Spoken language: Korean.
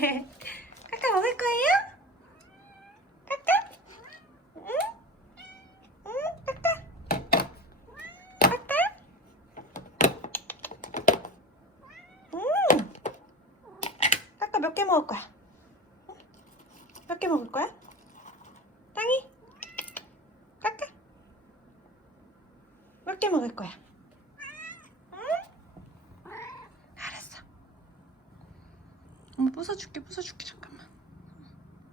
까까 먹을 거예요? 까까? 응? 응? 까까? 까까? 응. 까까 몇 개 먹을 거야? 몇 개 먹을 거야? 땅이? 까까? 몇 개 먹을 거야? 응? 알았어. 엄마 부숴줄게 잠깐.